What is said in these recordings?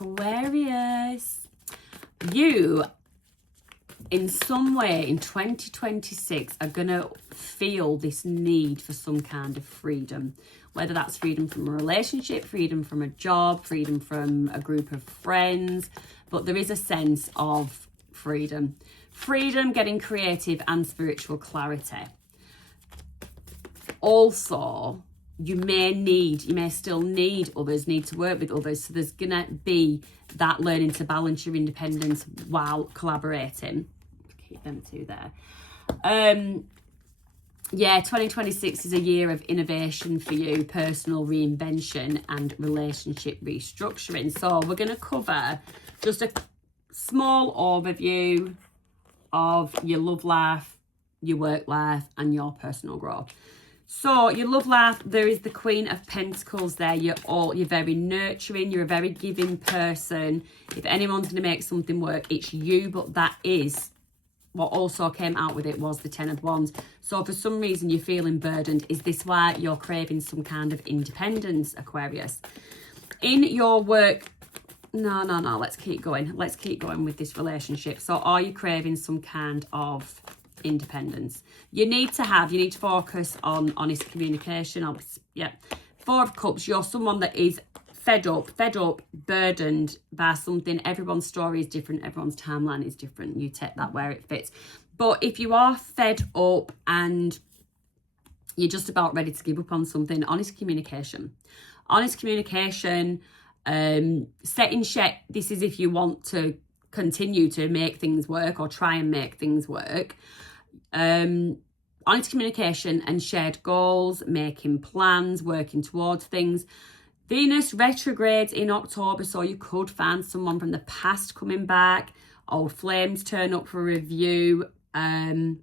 Aquarius. You, in some way in 2026, are going to feel this need for some kind of freedom. Whether that's freedom from a relationship, freedom from a job, freedom from a group of friends. But there is a sense of freedom. Freedom, getting creative, and spiritual clarity. Also, you may still need others, need to work with others. So there's going to be that learning to balance your independence while collaborating. Keep them two there. Yeah, 2026 is a year of innovation for you, personal reinvention and relationship restructuring. So we're going to cover just a small overview of your love life, your work life, and your personal growth. So your love life, there is the Queen of Pentacles there. You're very nurturing. You're a very giving person. If anyone's going to make something work, it's you. But that is what also came out with it was the Ten of Wands. So for some reason you're feeling burdened. Is this why you're craving some kind of independence, Aquarius? In your work, no. Let's keep going. Let's keep going with this relationship. So are you craving some kind of independence? You need to focus on honest communication. Yeah. Four of Cups, you're someone that is fed up, burdened by something. Everyone's story is different. Everyone's timeline is different. You take that where it fits. But if you are fed up and you're just about ready to give up on something, honest communication, setting check. This is if you want to continue to make things work or try and make things work. Honest communication and shared goals, making plans, working towards things. Venus retrogrades in October, so you could find someone from the past coming back. Old flames turn up for review. I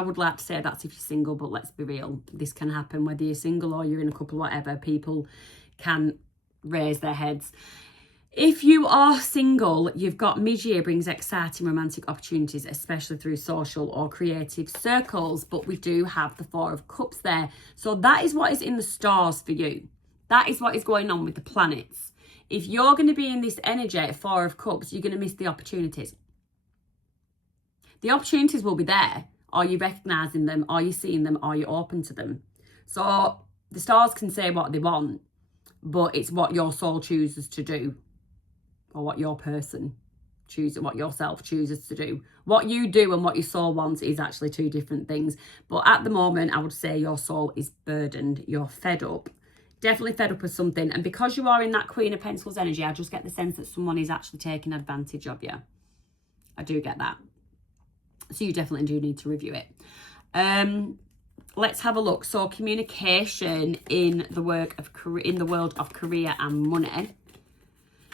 would like to say that's if you're single, but let's be real. This can happen whether you're single or you're in a couple, whatever. People can raise their heads. If you are single, you've got mid-year brings exciting romantic opportunities, especially through social or creative circles. But we do have the Four of Cups there. So that is what is in the stars for you. That is what is going on with the planets. If you're going to be in this energy, Four of Cups, you're going to miss the opportunities. The opportunities will be there. Are you recognising them? Are you seeing them? Are you open to them? So the stars can say what they want, but it's what your soul chooses to do. Or what your person chooses, what yourself chooses to do. What you do and what your soul wants is actually two different things. But at the moment, I would say your soul is burdened. You're fed up. Definitely fed up with something. And because you are in that Queen of Pentacles energy, I just get the sense that someone is actually taking advantage of you. I do get that. So you definitely do need to review it. Let's have a look. So communication in the world of career and money.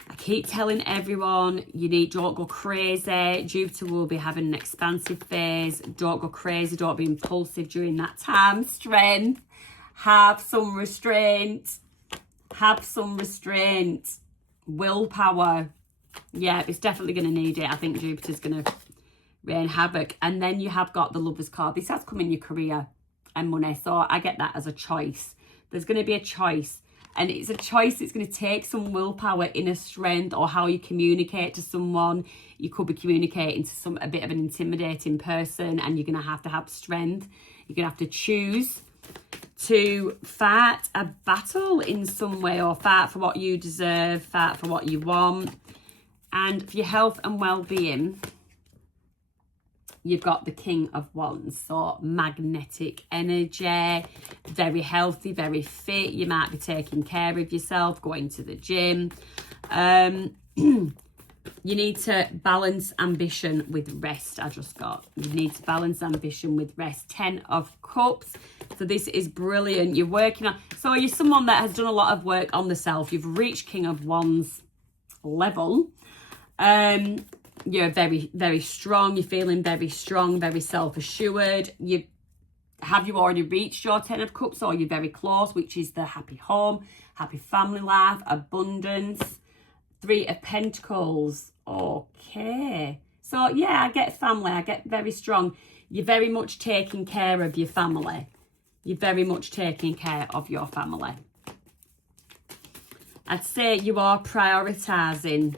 I keep telling everyone, don't go crazy. Jupiter will be having an expansive phase. Don't go crazy. Don't be impulsive during that time. Strength. Have some restraint. Willpower. Yeah, it's definitely going to need it. I think Jupiter's going to rain havoc. And then you have got the Lover's card. This has come in your career and money. So I get that as a choice. There's going to be a choice. And it's a choice. It's going to take some willpower, inner strength, or how you communicate to someone. You could be communicating to a bit of an intimidating person, and you're going to have strength. You're going to have to choose to fight a battle in some way, or fight for what you deserve, fight for what you want. And for your health and well-being, you've got the King of Wands, so magnetic energy, very healthy, very fit. You might be taking care of yourself, going to the gym. You need to balance ambition with rest, I just got. You need to balance ambition with rest. 10 of Cups. So this is brilliant. You're working on... So you're someone that has done a lot of work on the self. You've reached King of Wands level. You're very, very strong. You're feeling very strong, very self-assured. Have you already reached your 10 of Cups, or you're very close, which is the happy home, happy family life, abundance. 3 of Pentacles. Okay. So, yeah, I get family. I get very strong. You're very much taking care of your family. You're very much taking care of your family. I'd say you are prioritising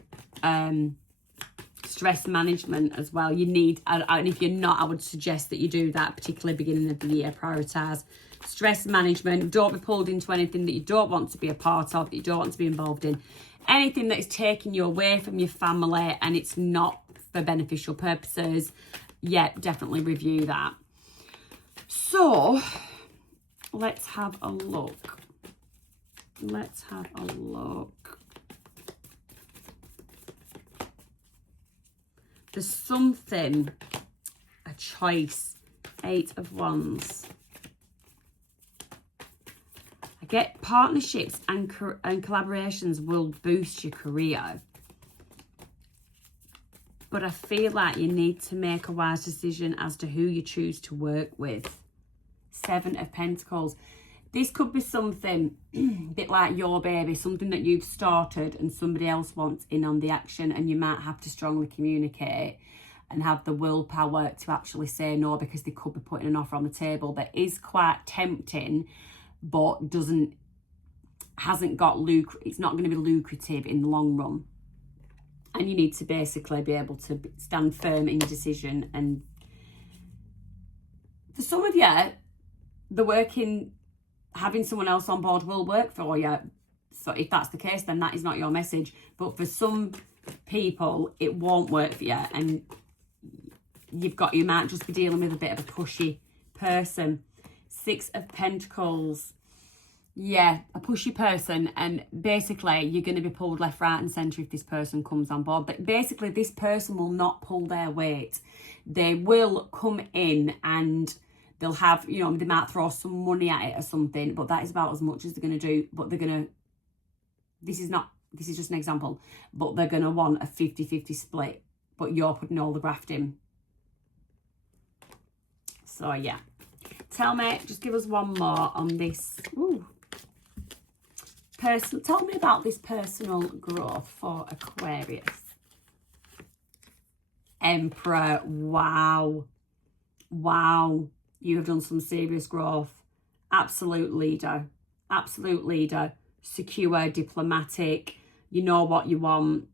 stress management as well. You need, and if you're not, I would suggest that you do that, particularly beginning of the year. Prioritise stress management. Don't be pulled into anything that you don't want to be a part of, that you don't want to be involved in. Anything that is taking you away from your family and it's not for beneficial purposes, yeah, definitely review that. So let's have a look. Let's have a look. There's something, a choice, 8 of Wands. I get partnerships and collaborations will boost your career. But I feel like you need to make a wise decision as to who you choose to work with. 7 of Pentacles. This could be something a bit like your baby, something that you've started and somebody else wants in on the action, and you might have to strongly communicate and have the willpower to actually say no, because they could be putting an offer on the table that is quite tempting, but hasn't got it's not going to be lucrative in the long run. And you need to basically be able to stand firm in your decision. And for some of you, having someone else on board will work for you. So if that's the case, then that is not your message. But for some people, it won't work for you. And you might just be dealing with a bit of a pushy person. 6 of Pentacles. Yeah, a pushy person, and basically you're going to be pulled left, right and centre if this person comes on board. But basically this person will not pull their weight. They will come in and they'll have, they might throw some money at it or something, but that is about as much as they're going to do. But this is just an example, but they're going to want a 50-50 split, but you're putting all the graft in. So yeah, tell me, just give us one more on this. Ooh. Tell me about this personal growth for Aquarius. Emperor. Wow. You have done some serious growth. Absolute leader. Secure, diplomatic. You know what you want.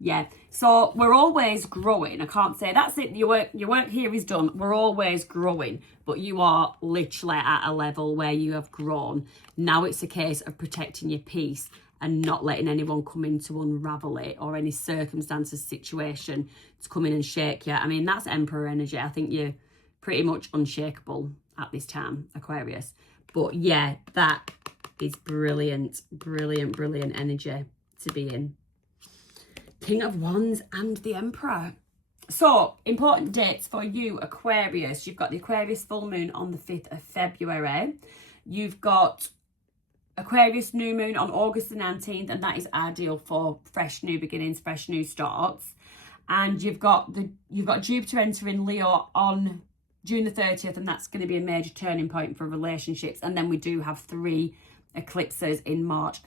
Yeah. So we're always growing. I can't say that's it. Your work here is done. We're always growing, but you are literally at a level where you have grown. Now it's a case of protecting your peace and not letting anyone come in to unravel it, or any circumstances, situation to come in and shake you. I mean, that's Emperor energy. I think you're pretty much unshakable at this time, Aquarius. But yeah, that is brilliant energy to be in. King of Wands and the Emperor. So, important dates for you, Aquarius. You've got the Aquarius full moon on the 5th of February. You've got Aquarius new moon on August the 19th, and that is ideal for fresh new beginnings, fresh new starts. And you've got Jupiter entering Leo on June the 30th, and that's going to be a major turning point for relationships. And then we do have 3 eclipses in March,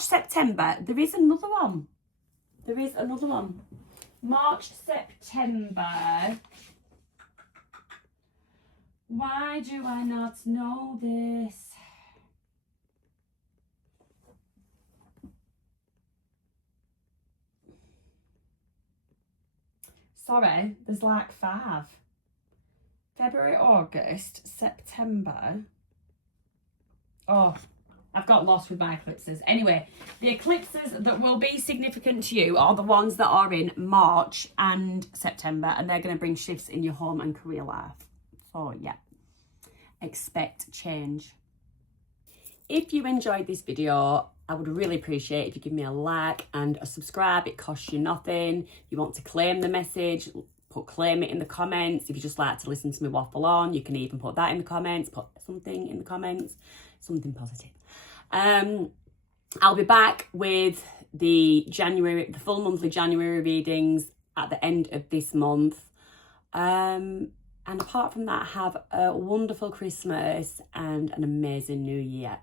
September. There is another one. March, September. Why do I not know this? Sorry, there's like 5. February, August, September. Oh, I've got lost with my eclipses. Anyway, the eclipses that will be significant to you are the ones that are in March and September, and they're going to bring shifts in your home and career life. So yeah, expect change. If you enjoyed this video, I would really appreciate if you give me a like and a subscribe. It costs you nothing. If you want to claim the message, claim it in the comments. If you just like to listen to me waffle on, you can even put that in the comments. Put something in the comments, something positive. I'll be back with the full monthly January readings at the end of this month. And apart from that, have a wonderful Christmas and an amazing New Year.